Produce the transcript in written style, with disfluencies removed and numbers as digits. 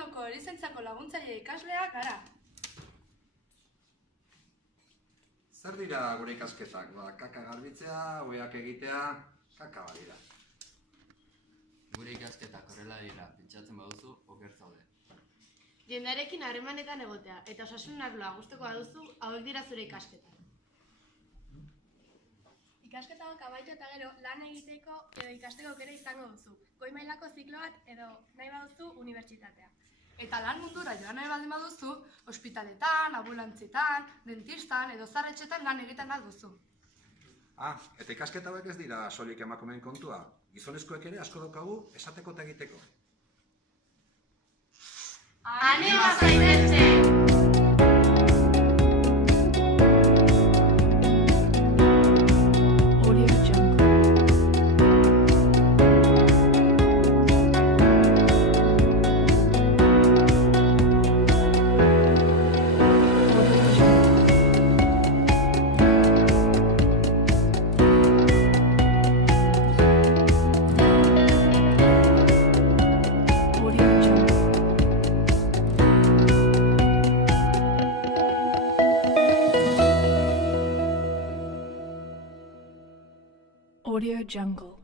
Sekundoko erizaintzako laguntzaile ikasleak gara. Zer dira gure ikasketak? Kaka garbitzea, oheak egitea, kaka badira. Gure ikasketak horrela dira, pentsatzen baduzu, oker zaude. Jendearekin harremanetan egotea eta osasun arloa gustuko baduzu, hauek dira zure ikasketak. Ikasketa hauek amaitu eta gero lan egiteko edo ikasteko aukera izango duzu. Goi mailako ziklo bat edo nahi baduzu unibertsitatea. Eta lan mundura joan nahi baldin baduzu, ospitaletan, ambulantzietan, dentistan edo zaharretxetan lan egiten duzu. Eta ikasketa hauek ez dira soilik emakumeen kontua. Gizonezkoek ere asko daukagu esateko eta egiteko. Anima zaitezte! Audio Jungle.